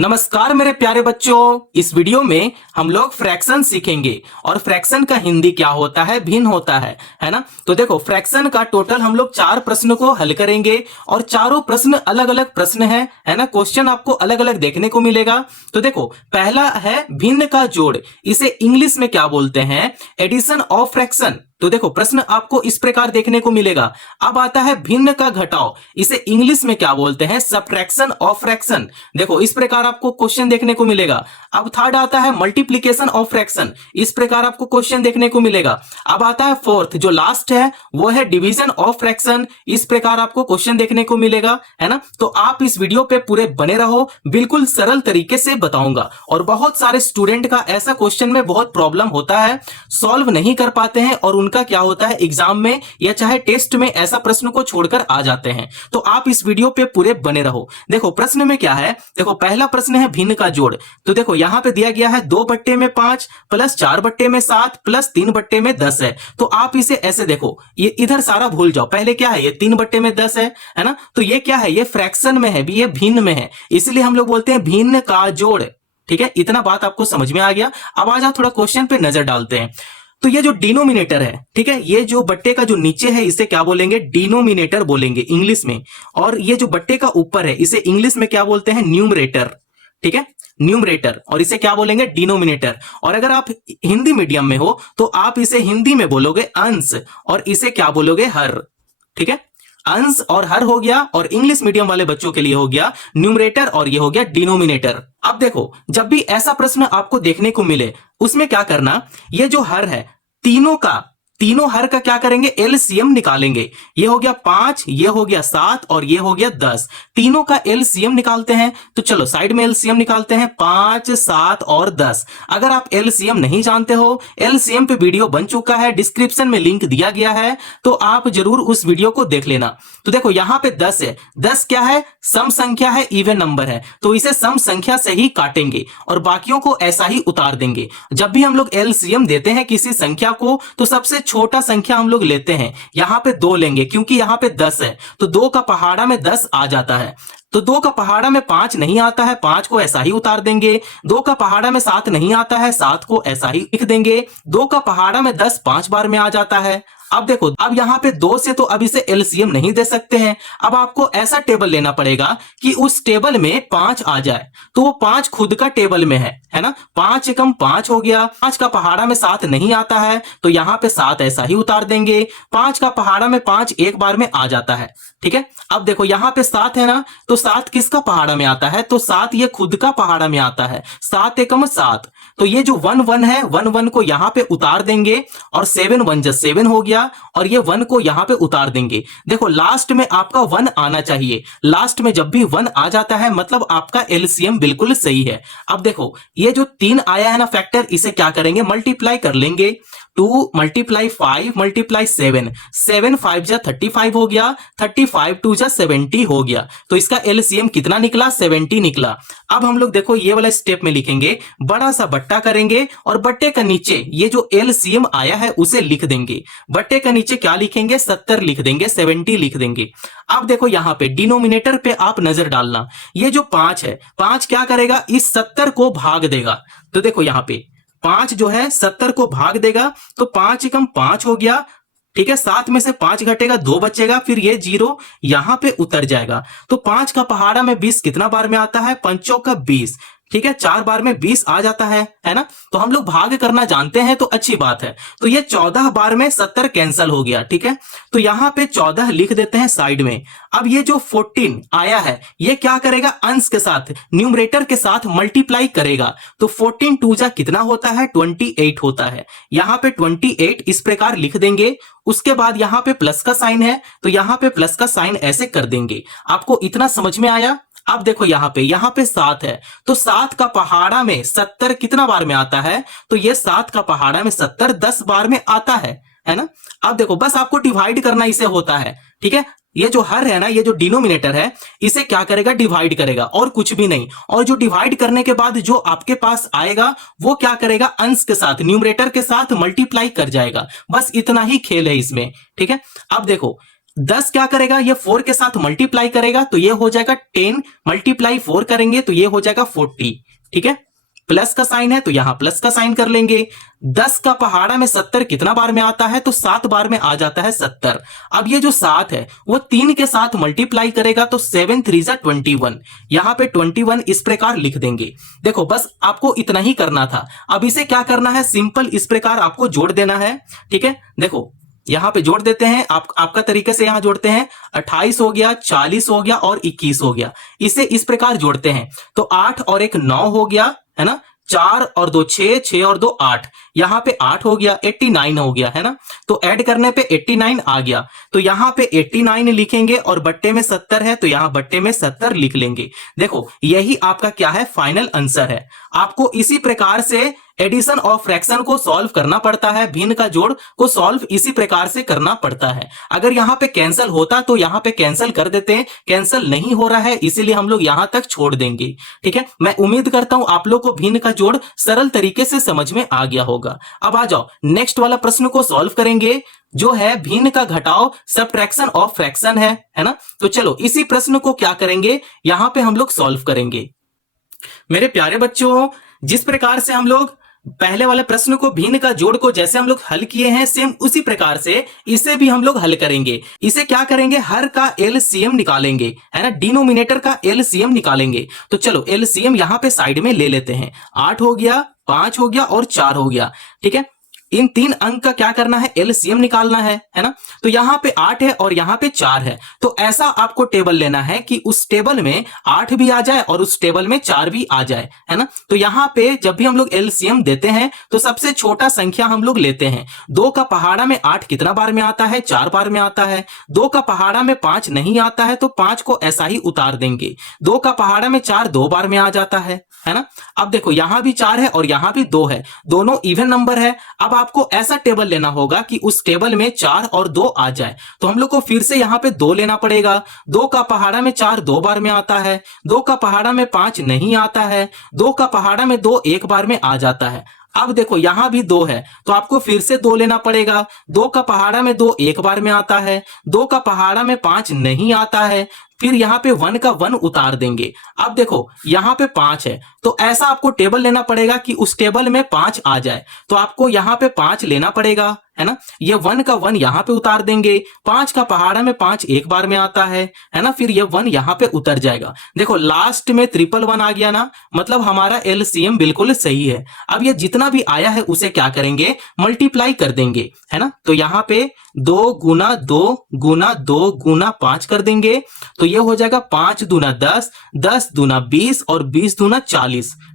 नमस्कार मेरे प्यारे बच्चों, इस वीडियो में हम लोग फ्रैक्शन सीखेंगे और फ्रैक्शन का हिंदी क्या होता है, भिन्न होता है ना। तो देखो, फ्रैक्शन का टोटल हम लोग 4 प्रश्न को हल करेंगे और चारों प्रश्न अलग अलग प्रश्न है ना। क्वेश्चन आपको अलग अलग देखने को मिलेगा। तो देखो, पहला है भिन्न का जोड़, इसे इंग्लिश में क्या बोलते हैं, एडिशन ऑफ फ्रैक्शन। तो देखो, प्रश्न आपको इस प्रकार देखने को मिलेगा। अब आता है भिन्न का घटाव, इसे इंग्लिश में क्या बोलते हैं, सबट्रैक्शन ऑफ फ्रैक्शन। देखो, इस प्रकार आपको क्वेश्चन देखने को मिलेगा। अब थर्ड आता है मल्टीप्लीकेशन ऑफ फ्रैक्शन, इस प्रकार आपको क्वेश्चन देखने को मिलेगा। अब आता है फोर्थ, जो लास्ट है वो है डिवीजन ऑफ फ्रैक्शन, इस प्रकार आपको क्वेश्चन देखने को मिलेगा, है ना। तो आप इस वीडियो पे पूरे बने रहो, बिल्कुल सरल तरीके से बताऊंगा। और बहुत सारे स्टूडेंट का ऐसा क्वेश्चन में बहुत प्रॉब्लम होता है, सॉल्व नहीं कर पाते हैं और उनका क्या होता है, एग्जाम में या चाहे टेस्ट में ऐसा प्रश्न को छोड़कर आ जाते हैं। तो आप इस वीडियो पे पूरे बने रहो। देखो, प्रश्न में क्या है, देखो पहला प्रश्न है भिन्न का जोड़। तो देखो, यहां पे दिया गया है 2/5 प्लस 4/7 प्लस 3/10 है। तो आप इसे ऐसे देखो, ये इधर सारा भूल जाओ। पहले क्या है, ये 3/10 है ना। तो ये क्या है, ये फ्रैक्शन में है, ये भिन्न में है, इसलिए हम लोग बोलते हैं भिन्न का जोड़। ठीक है, इतना बात आपको समझ में आ गया। अब आ जाओ, थोड़ा क्वेश्चन पे नजर डालते हैं। तो ये जो डिनोमिनेटर है, ठीक है, ये जो बट्टे का जो नीचे है इसे क्या बोलेंगे, डिनोमिनेटर बोलेंगे इंग्लिश में। और ये जो बट्टे का ऊपर है इसे इंग्लिश में क्या बोलते हैं, न्यूमरेटर। ठीक है, न्यूमरेटर, और इसे क्या बोलेंगे, डिनोमिनेटर। और अगर आप हिंदी मीडियम में हो तो आप इसे हिंदी में बोलोगे अंश, और इसे क्या बोलोगे, हर। ठीक है, अंश और हर हो गया, और इंग्लिश मीडियम वाले बच्चों के लिए हो गया न्यूमरेटर और ये हो गया डिनोमिनेटर। अब देखो, जब भी ऐसा प्रश्न आपको देखने को मिले उसमें क्या करना, ये जो हर है तीनों हर का क्या करेंगे, एलसीएम निकालेंगे। ये हो गया 5, ये हो गया 7 और ये हो गया 10। तीनों का एलसीएम निकालते हैं। तो चलो साइड में एलसीएम निकालते हैं, 5, 7 और 10। अगर आप एलसीएम नहीं जानते हो, एलसीएम पे वीडियो बन चुका है, डिस्क्रिप्शन में लिंक दिया गया है, तो आप जरूर उस वीडियो को देख लेना। तो देखो, यहां पे 10 है, 10 क्या है, सम संख्या है, इवन नंबर है, तो इसे सम संख्या से ही काटेंगे और बाकियों को ऐसा ही उतार देंगे। जब भी हम लोग एलसीएम देते हैं किसी संख्या को, तो सबसे छोटा संख्या हम लोग लेते हैं। यहां पे 2 लेंगे क्योंकि यहां पे 10 है, तो 2 का पहाड़ा में 10 आ जाता है। तो 2 का पहाड़ा में 5 नहीं आता है, 5 को ऐसा ही उतार देंगे। 2 का पहाड़ा में 7 नहीं आता है, 7 को ऐसा ही लिख देंगे। 2 का पहाड़ा में 10 5 बार में आ जाता है। अब देखो, अब यहां पे 2 से तो अब इसे एलसीएम नहीं दे सकते हैं। अब आपको ऐसा टेबल लेना पड़ेगा कि उस टेबल में 5 आ जाए। तो वो 5 खुद का टेबल में है ना। 5 एकम 5 हो गया। 5 का पहाड़ा में 7 नहीं आता है, तो यहां पे 7 ऐसा ही उतार देंगे। 5 का पहाड़ा में 5 एक बार में आ जाता है। ठीक है, अब देखो यहां पे 7 है ना, तो 7 किसका पहाड़ा में आता है, तो 7 ये खुद का पहाड़ा में आता है। 7 एकम 7, तो ये जो 1 1 है, 1 1 को यहां पे उतार देंगे और 7 1 जा 7 हो गया, और ये 1 को यहां पे उतार देंगे। देखो, लास्ट में आपका 1 आना चाहिए। लास्ट में जब भी 1 आ जाता है मतलब आपका एलसीएम बिल्कुल सही है। अब देखो, ये जो 3 आया है ना फैक्टर, इसे क्या करेंगे, मल्टीप्लाई कर लेंगे। 2 मल्टीप्लाई 5 मल्टीप्लाई 7, 7 5 जा 35 हो गया, 35 2 जा 70 हो गया। तो इसका एलसीएम कितना निकला, 70 निकला। अब हम लोग देखो ये वाला स्टेप में लिखेंगे, बड़ा सा बट्टा करेंगे और बट्टे का नीचे ये जो एलसीएम आया है उसे लिख देंगे। बट्टे का नीचे क्या लिखेंगे, 70 लिख देंगे, 70 लिख देंगे। अब देखो यहां पे डिनोमिनेटर पे आप नजर डालना, ये जो 5 है, 5 क्या करेगा, इस 70 को भाग देगा। तो देखो यहां पे 5 जो है 70 को भाग देगा, तो 5 एकम 5 हो गया। ठीक है, 7 में से 5 घटेगा, 2 बचेगा, फिर ये 0 यहां पे उतर जाएगा। तो 5 का पहाड़ा में 20 कितना बार में आता है, 5 का 20। ठीक है, 4 बार में 20 आ जाता है ना। तो हम लोग भाग करना जानते हैं, तो अच्छी बात है। तो ये 14 बार में 70 कैंसल हो गया। ठीक है, तो यहां पे 14 लिख देते हैं साइड में। अब ये जो 14 आया है, ये क्या करेगा, अंश के साथ, न्यूमरेटर के साथ मल्टीप्लाई करेगा। तो 14 2 जा कितना होता है, 28 होता है। यहां पे 28 इस प्रकार लिख देंगे। उसके बाद यहां पे प्लस का साइन है, तो यहां पे प्लस का साइन ऐसे कर देंगे। आपको इतना समझ में आया। अब देखो यहां पे 7 है, तो 7 का पहाड़ा में 70 कितना बार में आता है, तो ये 7 का पहाड़ा में 70 10 बार में आता है ना। अब देखो, बस आपको डिवाइड करना इसे होता है। ठीक है, ये जो हर है ना, ये जो डिनोमिनेटर है, इसे क्या करेगा, डिवाइड करेगा, और कुछ भी नहीं। और जो डिवाइड करने के बाद जो आपके पास आएगा वो क्या करेगा, अंश के साथ, न्यूमरेटर के साथ मल्टीप्लाई कर जाएगा। बस इतना ही खेल है इसमें। ठीक है, अब देखो 10 क्या करेगा, ये 4 के साथ मल्टीप्लाई करेगा तो ये हो जाएगा 10 मल्टीप्लाई 4 करेंगे तो ये हो जाएगा 40। ठीक है, प्लस का साइन है तो यहां प्लस का साइन कर लेंगे। 10 का पहाड़ा में 70 कितना बार में आता है, तो 7 बार में आ जाता है 70। अब ये जो 7 है वो 3 के साथ मल्टीप्लाई करेगा तो 7 3 जा 21, यहां पे 21 इस प्रकार लिख देंगे। देखो बस आपको इतना ही करना था। अब इसे क्या करना है, सिंपल इस प्रकार आपको जोड़ देना है। ठीक है, देखो यहां पे जोड़ देते हैं, आपका तरीके से यहां जोड़ते हैं। 28 हो गया, 40 हो गया और 21 हो गया। इसे इस प्रकार जोड़ते हैं तो 8 और 1 9 हो गया, है ना। 4 और 2 6, 6 और 2 8, यहां पे 8 हो गया, 89 हो गया, है ना। तो ऐड करने पे 89 आ गया, तो यहां पे 89 लिखेंगे और बट्टे में 70 है तो यहां बट्टे में 70 लिख लेंगे। देखो यही आपका क्या है, फाइनल आंसर है। आपको इसी प्रकार से एडिशन और फ्रैक्शन को सॉल्व करना पड़ता है, भिन्न का जोड़ को सॉल्व इसी प्रकार से करना पड़ता है। अगर यहां पे कैंसिल होता तो यहां पे कैंसिल कर देते हैं, कैंसिल नहीं हो रहा है इसीलिए हम लोग यहां तक छोड़ देंगे। ठीक है, मैं उम्मीद करता हूं आप लोग को भिन्न का जोड़ सरल तरीके से समझ में आ गया होगा। अब आ जाओ नेक्स्ट वाला प्रश्न को सॉल्व करेंगे, जो है भिन्न का घटाव सब्ट्रैक्शन और फ्रैक्शन है ना। तो चलो इसी प्रश्न को क्या करेंगे, यहां पे हम लोग सॉल्व करेंगे। मेरे प्यारे बच्चों, जिस प्रकार से हम लोग पहले वाले प्रश्न को भिन्न का जोड़ को जैसे हम लोग हल किए हैं, सेम उसी प्रकार से इसे भी हम लोग हल करेंगे। इसे क्या करेंगे, हर का एलसीएम निकालेंगे, है ना, डिनोमिनेटर का एलसीएम निकालेंगे। तो चलो एलसीएम यहां पे साइड में ले लेते हैं। 8 हो गया, 5 हो गया और 4 हो गया। ठीक है, इन 3 अंक का क्या करना है, एलसीएम निकालना है ना। तो यहां पे 8 है और यहां पे 4 है, तो ऐसा आपको टेबल लेना है कि उस टेबल में 8 भी आ जाए और उस टेबल में 4 भी आ जाए, है ना। तो यहां पे जब भी हम लोग एलसीएम देते हैं तो सबसे छोटा संख्या हम लोग लेते हैं। 2 का पहाड़ा में 8 कितना बार में आता है, 4 बार में आता है। 2 का पहाड़ा में 5 नहीं आता है तो 5 को ऐसा ही उतार देंगे। 2 का पहाड़ा में 4 2 बार में आ जाता है ना। अब देखो यहां भी 4 है और यहां भी 2 है, दोनों इवन नंबर है। अब आपको ऐसा टेबल लेना होगा कि उस टेबल में 4 और 2 आ जाए, तो हम लोग को फिर से यहां पे 2 लेना पड़ेगा। 2 का पहाड़ा में 4 2 बार में आता है, 2 का पहाड़ा में 5 नहीं आता है, 2 का पहाड़ा में 2 1 बार में आ जाता है। अब देखो यहां भी 2 है तो आपको फिर से 2 लेना पड़ेगा। 2 का पहाड़ा में 2 1 बार में आता है, 2 का पहाड़ा में 5 नहीं आता है, फिर यहां पे 1 का 1 उतार देंगे। अब देखो यहां पे 5 है तो ऐसा आपको टेबल लेना पड़ेगा कि उस टेबल में 5 आ जाए, तो आपको यहां पे 5 लेना पड़ेगा, है ना। ये 1 का 1 यहां पे उतार देंगे। 5 का पहाड़ा में 5 1 बार में आता है ना, फिर ये 1 यहां पे उतर जाएगा। देखो लास्ट में 111 आ गया ना, मतलब हमारा एलसीएम बिल्कुल सही है। अब ये जितना भी आया है उसे क्या करेंगे, मल्टीप्लाई कर देंगे, है ना। तो यहां पे 2 गुना 2 गुना 2 गुना 5 कर देंगे, तो ये हो जाएगा 5 दूना 10, 10 दूना 20 और 20 दूना 40।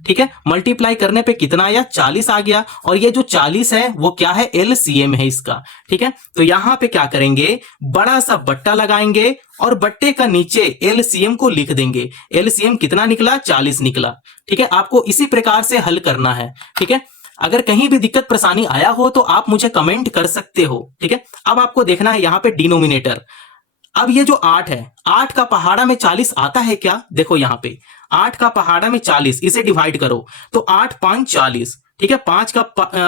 ठीक है, मल्टीप्लाई करने पे कितना आया, 40 आ गया। और ये जो 40 है वो क्या है, एलसीएम है इसका। ठीक है, तो यहां पे क्या करेंगे, बड़ा सा बट्टा लगाएंगे और बट्टे का नीचे एलसीएम को लिख देंगे। एलसीएम कितना निकला, 40 निकला। ठीक है, आपको इसी प्रकार से हल करना है। ठीक है, अगर कहीं भी दिक्कत परेशानी आया हो तो आप मुझे कमेंट कर सकते हो। ठीक है, अब आपको देखना है यहां पे डिनोमिनेटर। अब ये जो 8 है, 8 का पहाड़ा में 40 आता है क्या, देखो यहां पे 8 का पहाड़ा में 40, इसे डिवाइड करो तो 8 5 40। ठीक है,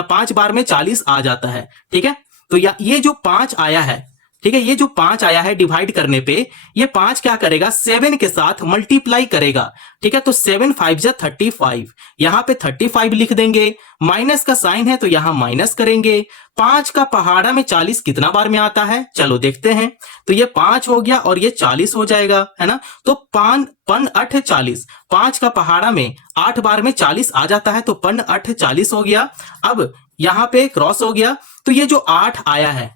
5 बार में 40 आ जाता है। ठीक है, तो ये जो 5 आया है, ठीक है, ये जो 5 आया है डिवाइड करने पे, ये 5 क्या करेगा, 7 के साथ मल्टीप्लाई करेगा। ठीक है, तो 7 5 जा 35, यहां पे 35 लिख देंगे। माइनस का साइन है तो यहां माइनस करेंगे। 5 का पहाड़ा में 40 कितना बार में आता है, चलो देखते हैं। तो ये 5 हो गया और ये 40 हो जाएगा, है ना। तो 5 8 40, 5 का पहाड़ा में 8 बार में 40 आ जाता है, तो 5 8 40 हो गया। अब यहां पे क्रॉस हो गया, तो ये जो 8 आया है,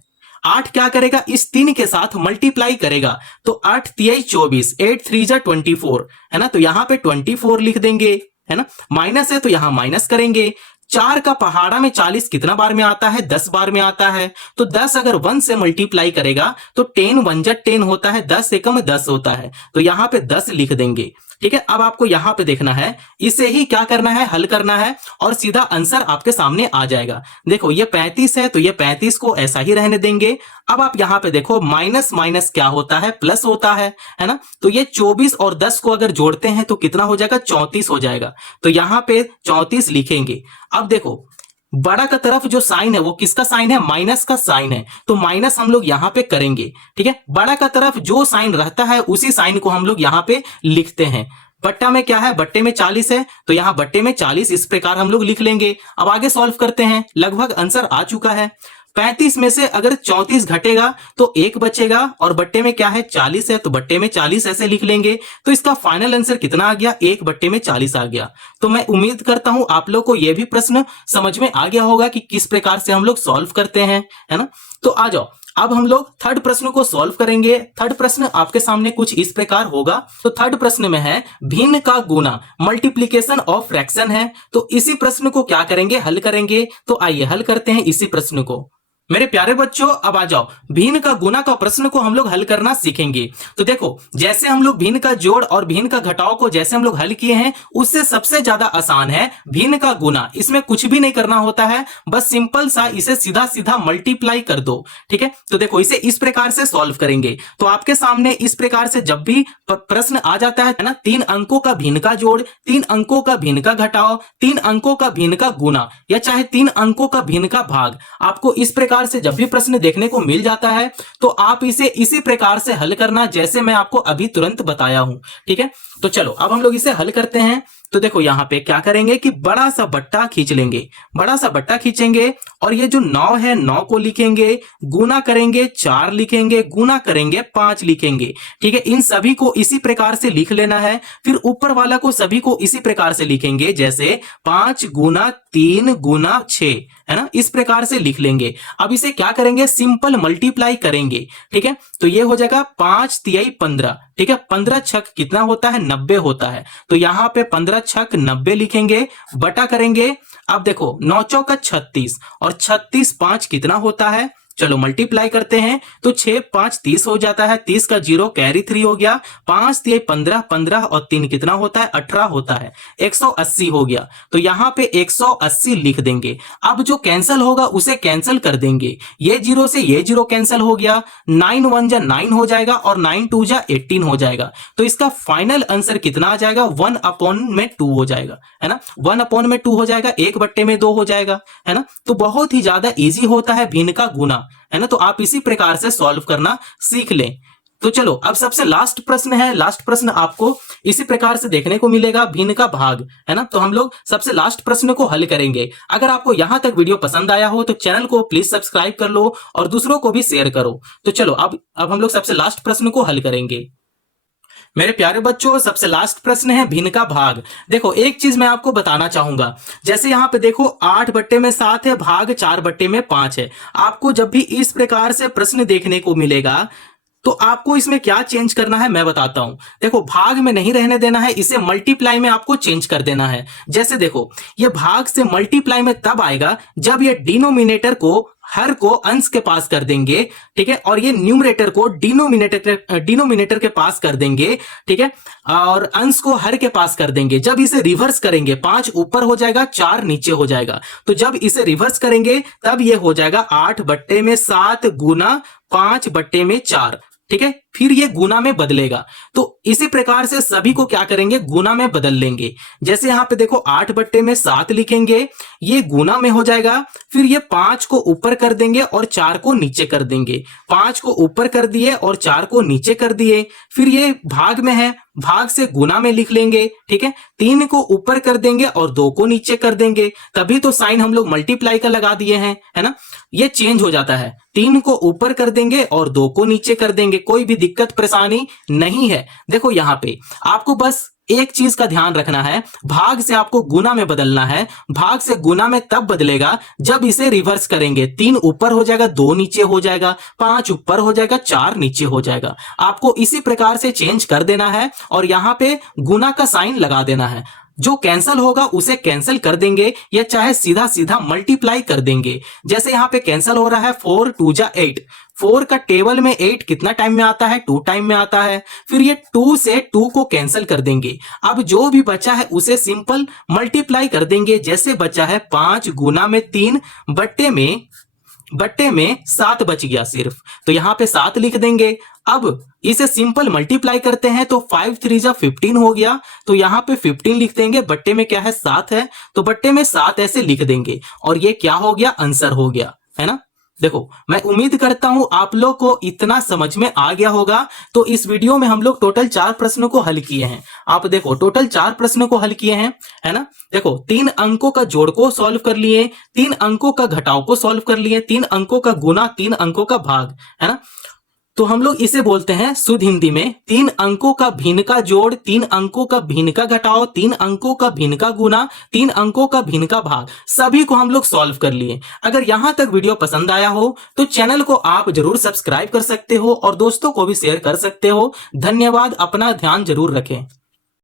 8 क्या करेगा, इस 3 के साथ मल्टीप्लाई करेगा, तो 8 3 24, 8 3 जा 24, है ना। तो यहां पे 24 लिख देंगे, है ना। माइनस है तो यहां माइनस करेंगे। 4 का पहाड़ा में 40 कितना बार में आता है, 10 बार में आता है, तो 10 अगर 1 से मल्टीप्लाई करेगा तो 10 1 जा 10 होता है, 10 एकम 10 होता है, तो यहां पे 10 लिख देंगे। ठीक है, अब आपको यहां पे देखना है, इसे ही क्या करना है, हल करना है और सीधा आंसर आपके सामने आ जाएगा। देखो ये 35 है तो ये 35 को ऐसा ही रहने देंगे। अब आप यहां पे देखो माइनस माइनस क्या होता है, प्लस होता है ना। तो ये 24 और 10 को अगर जोड़ते हैं तो कितना हो जाएगा, 34 हो जाएगा। तो यहां पे 34 लिखेंगे। अब देखो बड़ा का तरफ जो साइन है वो किसका साइन है, माइनस का साइन है, तो माइनस हम लोग यहां पे करेंगे। ठीक है, बड़ा का तरफ जो साइन रहता है उसी साइन को हम लोग यहां पे लिखते हैं। बट्टा में क्या है, बट्टे में 40 है, तो यहां बट्टे में 40 इस प्रकार हम लोग लिख लेंगे। अब आगे सॉल्व करते हैं, लगभग आंसर आ चुका है। 35 में से अगर 34 घटेगा तो 1 बचेगा, और बट्टे में क्या है 40 है, तो बट्टे में 40 ऐसे लिख लेंगे। तो इसका फाइनल आंसर कितना आ गया, 1 बट्टे में 40 आ गया। तो मैं उम्मीद करता हूं आप लोग को यह भी प्रश्न समझ में आ गया होगा कि किस प्रकार से हम लोग सॉल्व करते हैं, है ना। तो आ जाओ, अब हम लोग थर्ड प्रश्न को सॉल्व करेंगे। थर्ड प्रश्न आपके सामने कुछ इस प्रकार होगा। तो थर्ड प्रश्न में है भिन्न का गुना, मल्टीप्लीकेशन ऑफ फ्रैक्शन है। तो इसी प्रश्न को क्या करेंगे, हल करेंगे। तो आइए हल करते हैं इसी प्रश्न को। मेरे प्यारे बच्चों, अब आ जाओ, भिन्न का गुना का प्रश्न को हम लोग हल करना सीखेंगे। तो देखो, जैसे हम लोग भिन्न का जोड़ और भिन्न का घटाव को जैसे हम लोग हल किए हैं, उससे सबसे ज्यादा आसान है भिन्न का गुना। इसमें कुछ भी नहीं करना होता है, बस सिंपल सा इसे सीधा सीधा मल्टीप्लाई कर दो। ठीक है, तो देखो इसे इस प्रकार से सॉल्व करेंगे। तो आपके सामने इस प्रकार से जब भी प्रश्न आ जाता है ना, 3 अंकों का भिन्न का जोड़, 3 अंकों का भिन्न का घटाव, 3 अंकों का भिन्न का गुना, या चाहे 3 अंकों का भिन्न का भाग, आपको इस प्रकार से जब भी प्रश्न देखने को मिल जाता है तो आप इसे इसी प्रकार से हल करना, जैसे मैं आपको अभी तुरंत बताया हूं। ठीक है, तो चलो अब हम लोग इसे हल करते हैं। तो देखो यहां पे क्या करेंगे कि बड़ा सा बट्टा खींच लेंगे, बड़ा सा बट्टा खींचेंगे, और ये जो 9 है 9 को लिखेंगे, गुना करेंगे 4 लिखेंगे, गुना करेंगे 5 लिखेंगे। ठीक है, इन सभी को इसी प्रकार से लिख लेना है। फिर ऊपर वाला को सभी को इसी प्रकार से लिखेंगे, जैसे 5 गुना 3 गुना 6, है ना, इस प्रकार से लिख लेंगे। अब इसे क्या करेंगे, सिंपल मल्टीप्लाई करेंगे। ठीक है, तो ये हो जाएगा 5 तिहाई 15। ठीक है, 15 छक कितना होता है, 90 होता है। तो यहां पे 15 छक 90 लिखेंगे, बटा करेंगे। अब देखो 9 चौका 36, और 36 5 कितना होता है, चलो मल्टीप्लाई करते हैं। तो 6 5 30 हो जाता है, 30 का 0 कैरी 3 हो गया, 5 तिहाई 15, 15 और 3 कितना होता है, 18 होता है, 180 हो गया। तो यहां पे 180 लिख देंगे। अब जो कैंसल होगा उसे कैंसल कर देंगे, ये 0 से ये 0 कैंसल हो गया, 9 1 जा 9 हो जाएगा, और 9 2 जा 18 हो जाएगा। तो इसका फाइनल आंसर कितना आ जाएगा, 1/2 हो जाएगा, है ना, 1/2 हो जाएगा, 1/2 हो जाएगा, है ना। तो बहुत ही ज्यादा इजी होता है भिन्न का गुना, है ना। तो आप इसी प्रकार से सॉल्व करना सीख लें। तो चलो अब सबसे लास्ट प्रश्न है। लास्ट प्रश्न आपको इसी प्रकार से देखने को मिलेगा, भिन्न का भाग, है ना। तो हम लोग सबसे लास्ट प्रश्न को हल करेंगे। अगर आपको यहां तक वीडियो पसंद आया हो तो चैनल को प्लीज सब्सक्राइब कर लो और दूसरों को भी शेयर करो। तो चलो अब हम लोग सबसे लास्ट प्रश्न को हल करेंगे। मेरे प्यारे बच्चों, सबसे लास्ट प्रश्न है भिन्न का भाग। देखो एक चीज मैं आपको बताना चाहूंगा, जैसे यहाँ पे देखो 8/7 है, भाग 4/5 है। आपको जब भी इस प्रकार से प्रश्न देखने को मिलेगा तो आपको इसमें क्या चेंज करना है मैं बताता हूं। देखो भाग में नहीं रहने देना है, इसे मल्टीप्लाई में आपको चेंज कर देना है। जैसे देखो ये भाग से मल्टीप्लाई में तब आएगा जब ये डिनोमिनेटर को हर को अंश के पास कर देंगे। ठीक है, और ये न्यूमरेटर को डिनोमिनेटर के पास कर देंगे। ठीक है, और अंश को हर के पास कर देंगे। जब इसे रिवर्स करेंगे 5 ऊपर हो जाएगा, 4 नीचे हो जाएगा। तो जब इसे रिवर्स करेंगे तब ये हो जाएगा 8/7 गुना 5/4। ठीक है, फिर ये गुना में बदलेगा। तो इसी प्रकार से सभी को क्या करेंगे, गुना में बदल लेंगे। जैसे यहां पे देखो 8/7 लिखेंगे, ये गुना में हो जाएगा। फिर ये 5 को ऊपर कर देंगे और 4 को नीचे कर देंगे। 5 को ऊपर कर दिए और 4 को नीचे कर दिए। फिर ये भाग में है, भाग से गुना में लिख लेंगे। ठीक है, 3 को ऊपर कर देंगे और 2 को नीचे कर देंगे। तभी तो साइन हम लोग मल्टीप्लाई का लगा दिए हैं, है ना। ये चेंज हो जाता है, 3 को ऊपर कर देंगे और 2 को नीचे कर देंगे। कोई भी दिक्कत परेशानी नहीं है। देखो यहां पे आपको बस एक चीज का ध्यान रखना है, भाग से आपको गुना में बदलना है। भाग से गुना में तब बदलेगा जब इसे रिवर्स करेंगे। 3 ऊपर हो जाएगा, 2 नीचे हो जाएगा, 5 ऊपर हो जाएगा, 4 नीचे हो जाएगा। आपको इसी प्रकार से चेंज कर देना है और यहां पे गुना का साइन लगा देना है। जो कैंसल होगा उसे कैंसिल कर देंगे, या चाहे सीधा सीधा मल्टीप्लाई कर देंगे। जैसे यहां पे कैंसिल हो रहा है 4 2 जा 8। 4 का टेबल में 8 कितना टाइम में आता है, 2 टाइम में आता है। फिर ये 2 से 2 को कैंसिल कर देंगे। अब जो भी बचा है उसे सिंपल मल्टीप्लाई कर देंगे। जैसे बचा है 5 गुना में 3 बट्टे में बट्टे में 7 बच गया सिर्फ, तो यहाँ पे 7 लिख देंगे। अब इसे सिंपल मल्टीप्लाई करते हैं तो 5 3 जा 15 हो गया, तो यहाँ पे 15 लिख देंगे। बट्टे में क्या है 7 है, तो बट्टे में 7 ऐसे लिख देंगे और ये क्या हो गया आंसर हो गया, है ना। देखो मैं उम्मीद करता हूं आप लोग को इतना समझ में आ गया होगा। तो इस वीडियो में हम लोग टोटल 4 प्रश्नों को हल किए हैं। आप देखो टोटल 4 प्रश्नों को हल किए हैं, है ना। देखो 3 अंकों का जोड़ को सॉल्व कर लिए, 3 अंकों का घटाव को सॉल्व कर लिए, 3 अंकों का गुना, 3 अंकों का भाग, है ना। तो हम लोग इसे बोलते हैं शुद्ध हिंदी में 3 अंकों का भिन्न का जोड़, 3 अंकों का भिन्न का घटाव, 3 अंकों का भिन्न का गुना, 3 अंकों का भिन्न का भाग। सभी को हम लोग सॉल्व कर लिए। अगर यहां तक वीडियो पसंद आया हो तो चैनल को आप जरूर सब्सक्राइब कर सकते हो और दोस्तों को भी शेयर कर सकते हो। धन्यवाद, अपना ध्यान जरूर रखें।